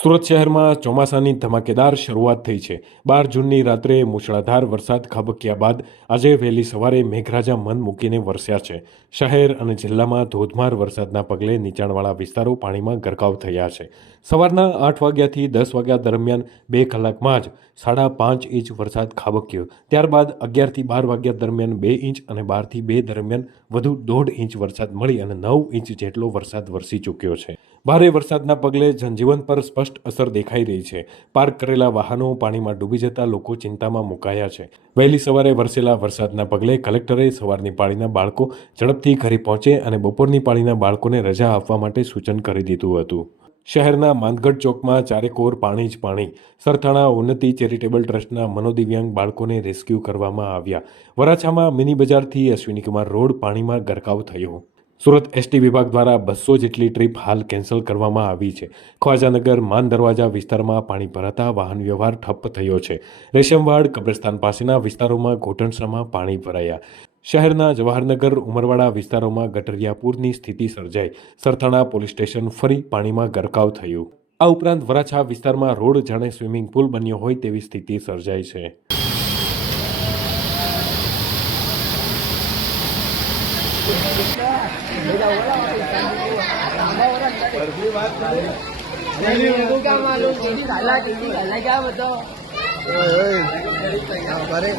સુરત શહેરમાં ચોમાસાની ધમાકેદાર શરૂઆત થઈ છે। 12 જૂનની રાત્રે મૂસળાધાર વરસાદ ખાબક્યા બાદ આજે વહેલી સવારે મેઘરાજા મન મૂકીને વરસ્યા છે। શહેર અને જિલ્લામાં ધોધમાર વરસાદના પગલે નીચાણવાળા વિસ્તારો પાણીમાં ગરકાવ થયા છે। સવારના 8 વાગ્યાથી 10 વાગ્યા દરમિયાન 2 કલાકમાં જ 5.5 ઇંચ વરસાદ ખાબક્યો। ત્યારબાદ 11 થી 12 વાગ્યા દરમિયાન 2 ઇંચ અને 12 થી 2 દરમિયાન વધુ 1.5 ઇંચ વરસાદ મળી અને 9 ઇંચ જેટલો વરસાદ વરસી ચૂક્યો છે। ભારે વરસાદના પગલે જનજીવન પર સ્પષ્ટ અસર દેખાઈ રહી છે। પાર્ક કરેલા વાહનો પાણીમાં ડૂબી જતા લોકો ચિંતામાં મુકાયા છે। વહેલી સવારે વરસેલા વરસાદના પગલે કલેક્ટરે સવારની પાળીના બાળકો ઝડપથી ઘરે પહોંચે અને બપોરની પાળીના બાળકોને રજા આપવા માટે સૂચન કરી દીધું હતું। શહેરના માંદગઢ ચોકમાં ચારેકોર પાણી જ પાણી। સરથાણા ઉન્નતિ ચેરિટેબલ ટ્રસ્ટના મનોદિવ્યાંગ બાળકોને રેસ્ક્યુ કરવામાં આવ્યા। વરાછામાં મિની બજારથી અશ્વિનીકુમાર રોડ પાણીમાં ગરકાવ થયો। સુરત એસટી વિભાગ દ્વારા 200 જેટલી ટ્રીપ હાલ કેન્સલ કરવામાં આવી છે। ખ્વાજાનગર માન દરવાજા વિસ્તારમાં પાણી ભરાતા વાહન વ્યવહાર ઠપ્પ થયો છે। રેશમવાડ કબ્રસ્તાન પાસેના વિસ્તારોમાં ઘૂંટણસામાં પાણી ભરાયા। શહેરના જવાહરનગર ઉમરવાડા વિસ્તારોમાં ગટરિયા પૂરની સ્થિતિ સર્જાઈ। સરથાણા પોલીસ સ્ટેશન ફરી પાણીમાં ગરકાવ થયું। આ ઉપરાંત વરાછા વિસ્તારમાં રોડ જાણે સ્વિમિંગ પુલ બન્યો હોય તેવી સ્થિતિ સર્જાઈ છે। क्या मालूम क्या बताओ अरे